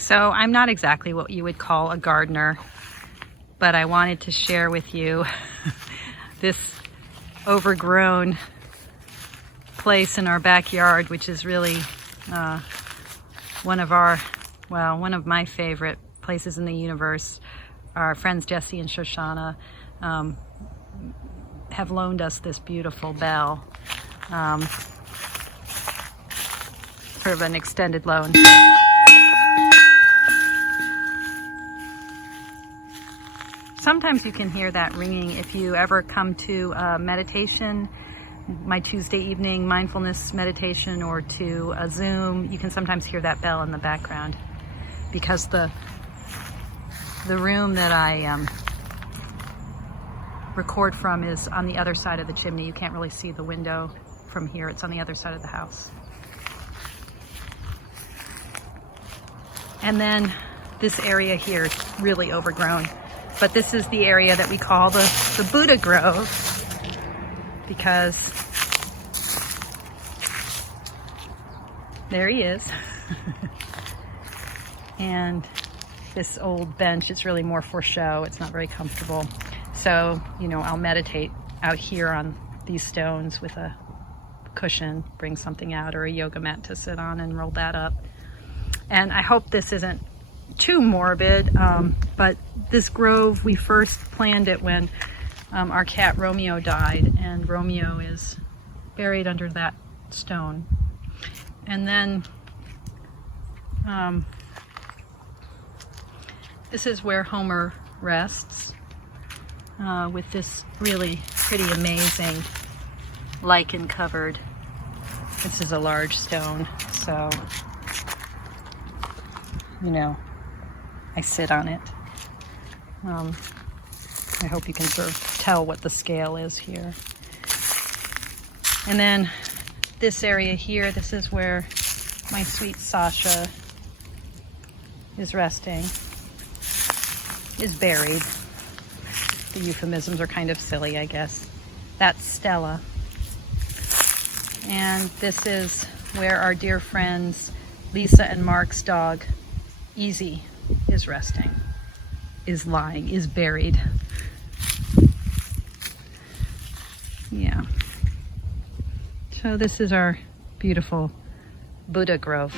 So I'm not exactly what you would call a gardener, but I wanted to share with you this overgrown place in our backyard, which is really one of my favorite places in the universe. Our friends Jesse and Shoshana have loaned us this beautiful bell for an extended loan. Sometimes you can hear that ringing if you ever come to meditation, my Tuesday evening mindfulness meditation, or to a Zoom. You can sometimes hear that bell in the background because the room that I record from is on the other side of the chimney. You can't really see the window from here. It's on the other side of the house. And then this area here is really overgrown. But this is the area that we call the Buddha Grove, because there he is. And this old bench is really more for show. It's not very comfortable. So, I'll meditate out here on these stones with a cushion, bring something out, or a yoga mat to sit on and roll that up. And I hope this isn't too morbid, but this grove, we first planned it when our cat Romeo died, and Romeo is buried under that stone. And then this is where Homer rests, with this really pretty amazing lichen covered. This is a large stone, so I sit on it. I hope you can sort of tell what the scale is here. And then this area here, this is where my sweet Sasha is resting, is buried. The euphemisms are kind of silly, I guess. That's Stella. And this is where our dear friends Lisa and Mark's dog Easy is resting, is lying, is buried. Yeah. So this is our beautiful Buddha Grove.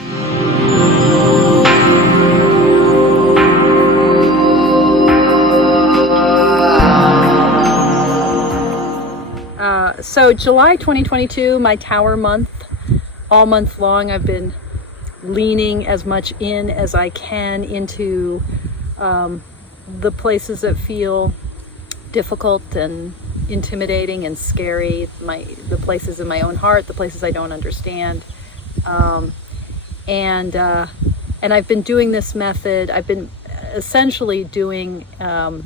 So July 2022, my tower month. All month long I've been leaning as much in as I can into the places that feel difficult and intimidating and scary, the places in my own heart, the places I don't understand. And I've been doing this method. I've been essentially doing a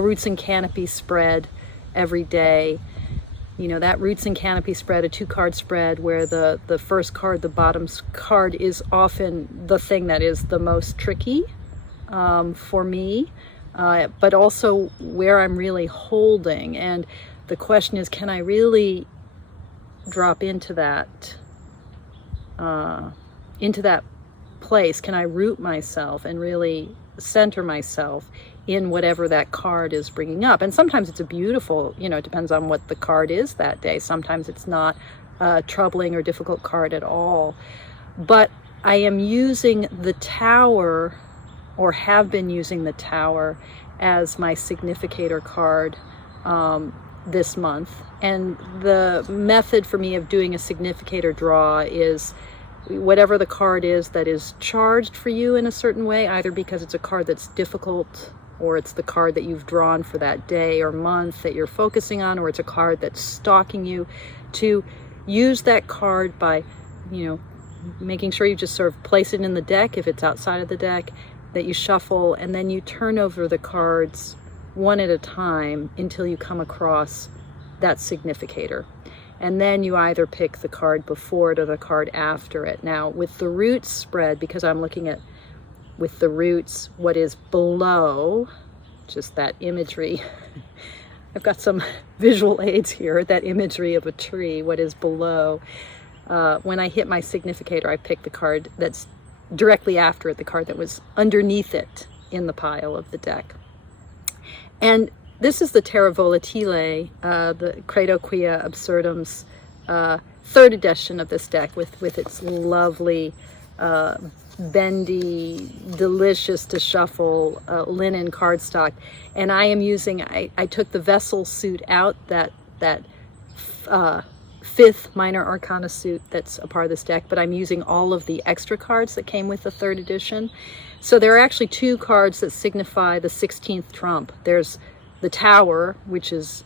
roots and canopy spread every day. That roots and canopy spread, a 2-card spread, where the first card, the bottom card, is often the thing that is the most tricky for me, but also where I'm really holding. And the question is, can I really drop into that place? Can I root myself and really center myself in whatever that card is bringing up? And sometimes it's a beautiful, it depends on what the card is that day. Sometimes it's not a troubling or difficult card at all. But I am using the Tower, or have been using the Tower, as my significator card this month. And the method for me of doing a significator draw is whatever the card is that is charged for you in a certain way, either because it's a card that's difficult, or it's the card that you've drawn for that day or month that you're focusing on, or it's a card that's stalking you, to use that card by, making sure you just sort of place it in the deck if it's outside of the deck, that you shuffle, and then you turn over the cards one at a time until you come across that significator. And then you either pick the card before it or the card after it. Now, with the roots spread, because I'm looking at, with the roots, what is below, just that imagery. I've got some visual aids here, that imagery of a tree, what is below. When I hit my significator, I pick the card that's directly after it, the card that was underneath it in the pile of the deck. And this is the Terra Volatile, the Credo Quia Absurdum's third edition of this deck with its lovely, bendy, delicious to shuffle linen cardstock. And I am using, I took the Vessel suit out, that fifth Minor Arcana suit that's a part of this deck, but I'm using all of the extra cards that came with the third edition. So there are actually two cards that signify the 16th trump. There's the Tower, which is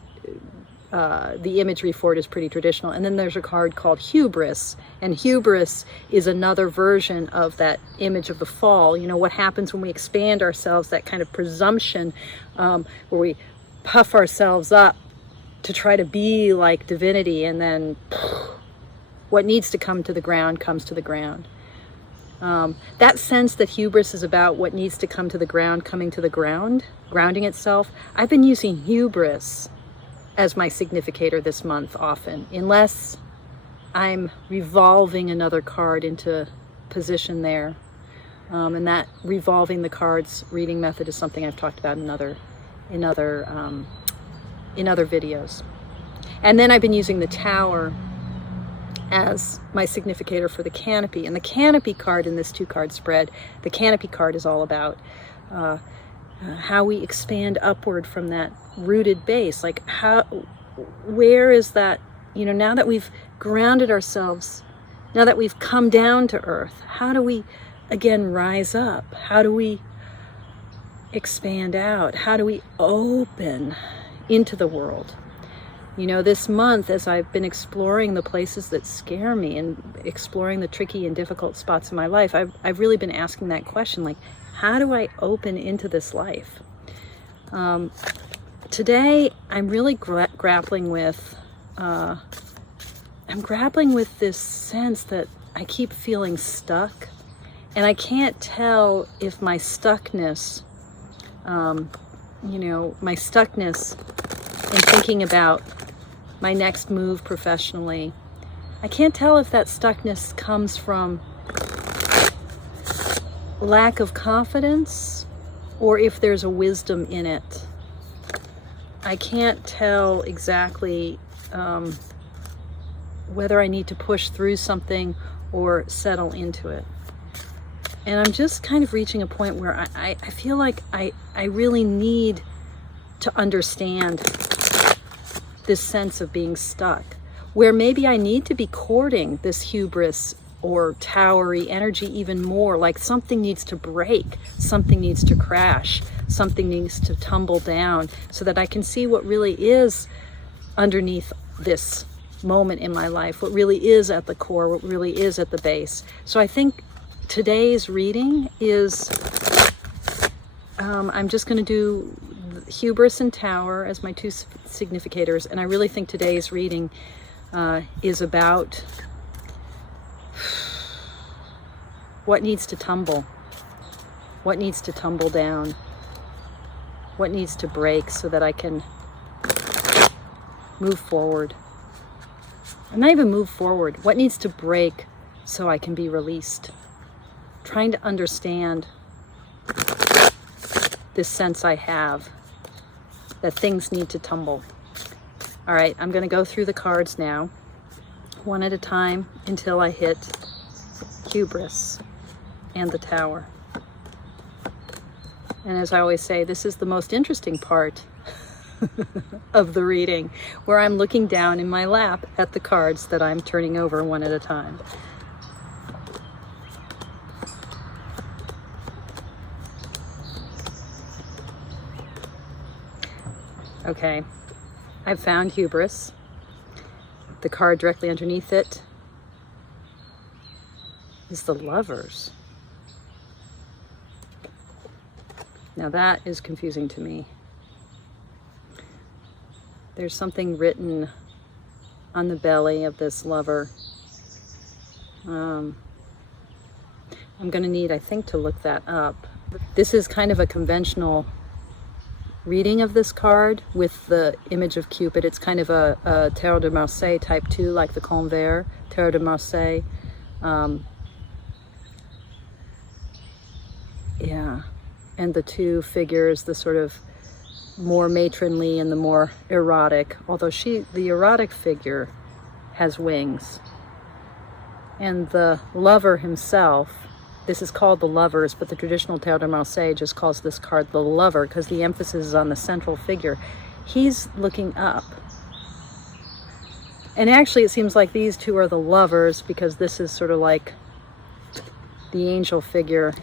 the imagery for it is pretty traditional, and then there's a card called Hubris, and Hubris is another version of that image of the fall. You know, what happens when we expand ourselves, that kind of presumption, where we puff ourselves up to try to be like divinity, and then what needs to come to the ground comes to the ground. That sense that hubris is about what needs to come to the ground coming to the ground, grounding itself. I've been using hubris as my significator this month often, unless I'm revolving another card into position there. And that revolving the cards reading method is something I've talked about in other videos. And then I've been using the Tower as my significator for the Canopy. And the Canopy card in this 2-card spread, the Canopy card is all about how we expand upward from that rooted base. Like, where is that, you know, now that we've grounded ourselves, now that we've come down to earth, how do we again rise up? How do we expand out? How do we open into the world? You know, this month, as I've been exploring the places that scare me and exploring the tricky and difficult spots in my life, I've really been asking that question, like, how do I open into this life? Today, I'm really grappling with this sense that I keep feeling stuck, and I can't tell if my stuckness, my stuckness in thinking about my next move professionally, I can't tell if that stuckness comes from lack of confidence or if there's a wisdom in it. I can't tell exactly whether I need to push through something or settle into it. And I'm just kind of reaching a point where I feel like I really need to understand this sense of being stuck, where maybe I need to be courting this hubris or towery energy even more, like something needs to break, something needs to crash, something needs to tumble down, so that I can see what really is underneath this moment in my life, what really is at the core, what really is at the base. So I think today's reading is, I'm just going to do Hubris and Tower as my 2 significators, and I really think today's reading is about what needs to tumble, what needs to tumble down, what needs to break so that I can move forward. And not even move forward, what needs to break so I can be released. Trying to understand this sense I have that things need to tumble. All right, I'm going to go through the cards now, one at a time, until I hit Hubris and the Tower. And as I always say, this is the most interesting part of the reading, where I'm looking down in my lap at the cards that I'm turning over one at a time. Okay, I've found Hubris. The card directly underneath it is the Lovers. Now that is confusing to me. There's something written on the belly of this lover. I'm going to need, I think, to look that up. This is kind of a conventional reading of this card with the image of Cupid. It's kind of a Tarot de Marseille type 2, like the Convert, Tarot de Marseille. Yeah. And the two figures, the sort of more matronly and the more erotic, although the erotic figure has wings. And the lover himself, this is called the Lovers, but the traditional Tarot de Marseille just calls this card the Lover because the emphasis is on the central figure. He's looking up. And actually it seems like these two are the lovers because this is sort of like the angel figure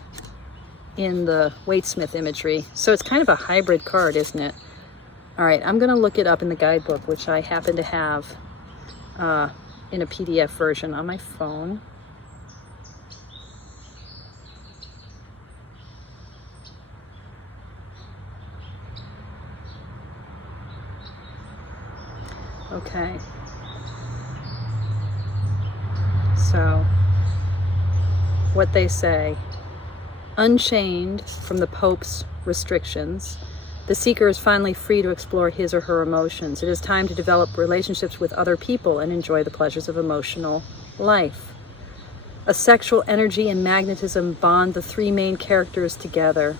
in the Waitsmith imagery. So it's kind of a hybrid card, isn't it? All right, I'm going to look it up in the guidebook, which I happen to have in a PDF version on my phone. Okay. So, what they say: unchained from the Pope's restrictions, the seeker is finally free to explore his or her emotions. It is time to develop relationships with other people and enjoy the pleasures of emotional life. A sexual energy and magnetism bond the three main characters together.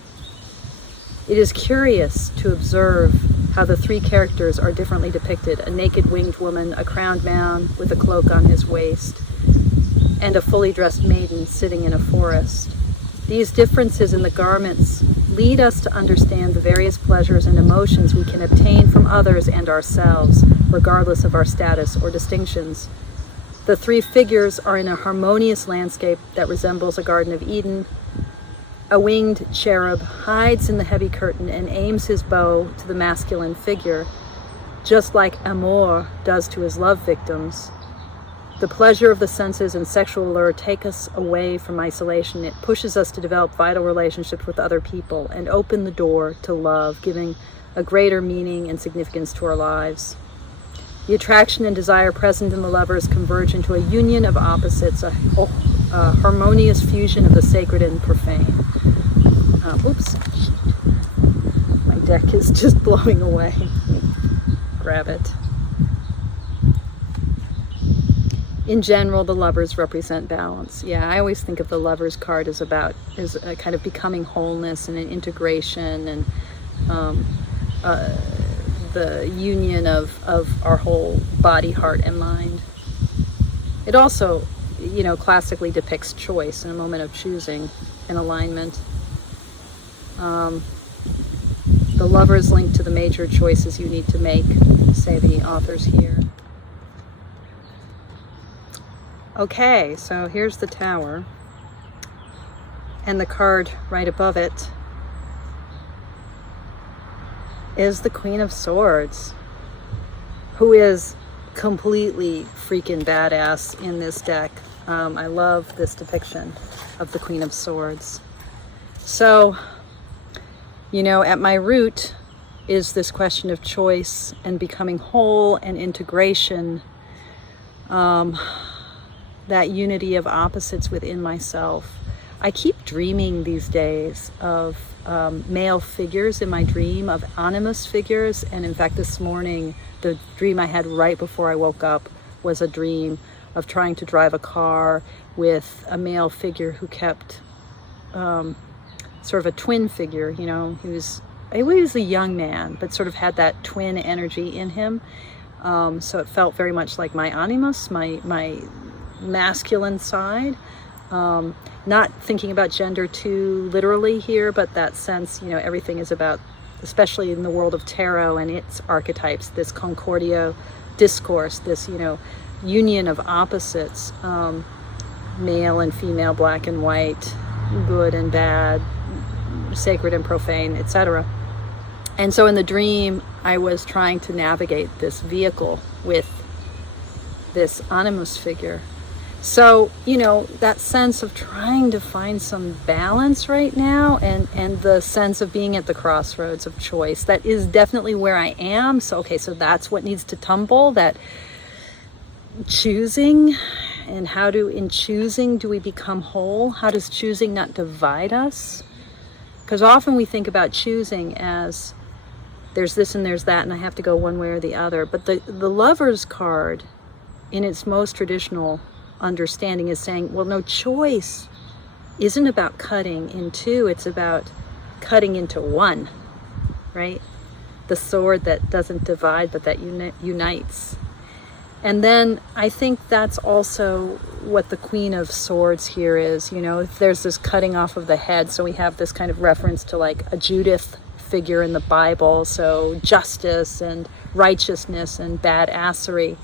It is curious to observe how the three characters are differently depicted: a naked winged woman, a crowned man with a cloak on his waist, and a fully dressed maiden sitting in a forest. These differences in the garments lead us to understand the various pleasures and emotions we can obtain from others and ourselves, regardless of our status or distinctions. The three figures are in a harmonious landscape that resembles a Garden of Eden. A winged cherub hides in the heavy curtain and aims his bow to the masculine figure, just like Amor does to his love victims. The pleasure of the senses and sexual allure take us away from isolation. It pushes us to develop vital relationships with other people and open the door to love, giving a greater meaning and significance to our lives. The attraction and desire present in the lovers converge into a union of opposites, a harmonious fusion of the sacred and profane. Oops. My deck is just blowing away. Grab it. In general, the lovers represent balance. Yeah, I always think of the lovers card as a kind of becoming wholeness and an integration and the union of our whole body, heart, and mind. It also, classically depicts choice and a moment of choosing and alignment. The lovers link to the major choices you need to make, say the authors here. Okay, so here's the Tower, and the card right above it is the Queen of Swords, who is completely freaking badass in this deck. I love this depiction of the Queen of Swords. So, at my root is this question of choice and becoming whole and integration. That unity of opposites within myself. I keep dreaming these days of male figures in my dream, of animus figures, and in fact this morning the dream I had right before I woke up was a dream of trying to drive a car with a male figure who kept sort of a twin figure. He was a young man but sort of had that twin energy in him, so it felt very much like my animus, my masculine side. Not thinking about gender too literally here, but that sense, everything is about, especially in the world of tarot and its archetypes, this concordia discourse, this, union of opposites, male and female, black and white, good and bad, sacred and profane, etc. And so in the dream, I was trying to navigate this vehicle with this animus figure. So, that sense of trying to find some balance right now and the sense of being at the crossroads of choice, that is definitely where I am. So that's what needs to tumble, that choosing, and in choosing do we become whole? How does choosing not divide us? Because often we think about choosing as there's this and there's that and I have to go one way or the other. But the Lover's card, in its most traditional understanding, is saying, well, no, choice isn't about cutting in two, it's about cutting into one, right? The sword that doesn't divide, but that unites. And then I think that's also what the Queen of Swords here is. You know, there's this cutting off of the head, so we have this kind of reference to like a Judith figure in the Bible, so justice and righteousness and badassery.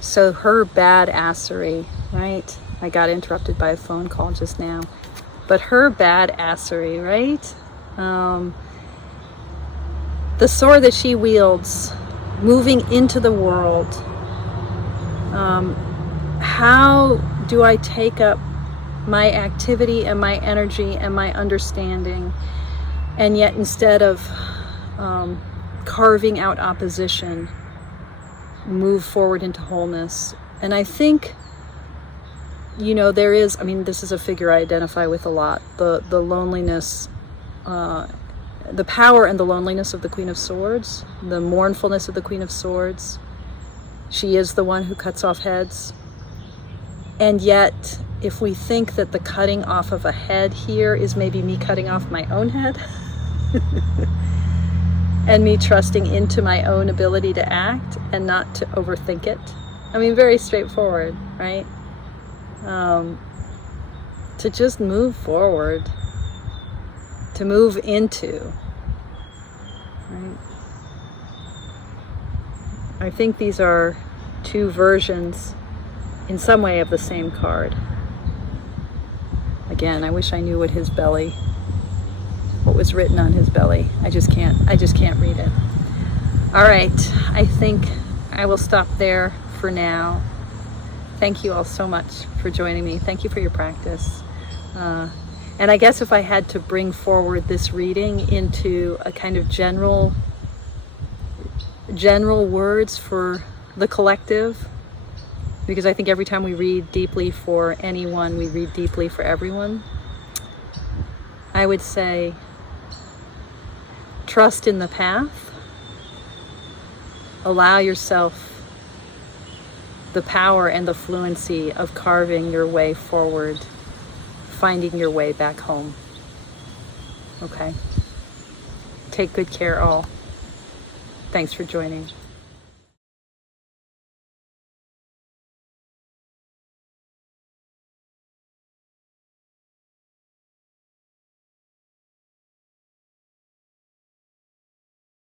So her badassery, right? I got interrupted by a phone call just now. But her badassery, right? The sword that she wields, moving into the world. How do I take up my activity and my energy and my understanding, and yet instead of carving out opposition, move forward into wholeness? And I think, you know, there is, I mean, this is a figure I identify with a lot, the loneliness, the power and the loneliness of the Queen of Swords, the mournfulness of the Queen of Swords. She is the one who cuts off heads. And yet, if we think that the cutting off of a head here is maybe me cutting off my own head and me trusting into my own ability to act and not to overthink it. I mean, very straightforward, right? To just move forward, to move into, right? I think these are two versions in some way of the same card. Again, I wish I knew what was written on his belly. I just can't read it. All right, I think I will stop there for now. Thank you all so much for joining me. Thank you for your practice. And I guess if I had to bring forward this reading into a kind of general words for the collective, because I think every time we read deeply for anyone, we read deeply for everyone, I would say, trust in the path. Allow yourself the power and the fluency of carving your way forward, finding your way back home. Okay? Take good care, all. Thanks for joining.